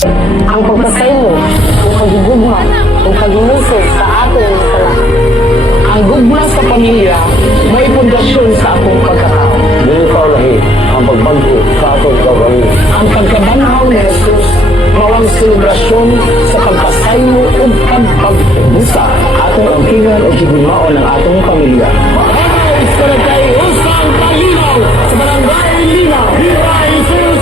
Ang pagpasaylo, ang pagigugma, ang paglulusog sa ating sala. Ang gugma sa pamilya, may pundasyon sa akong pagkatao. Dili paulahi ang pagbago sa atong kawali. Ang pagkabanhaw ni Jesus, mawang selebrasyon sa pagpasaylo o pagpagbusa atong angkingan o gigugmaon ng atong pamilya. Maramay sa nagkaiusang palinaw sa barangay Linaw. Viva Jesus!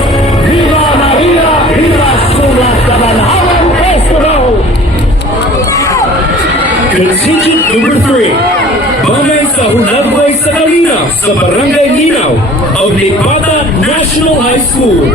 Viva Maria! Viva Sulat Kabanhawan Festival! Contingent number 3, Bangay sa Hunagway sa Kalinaw sa Barangay Linaw of Lipata National High School.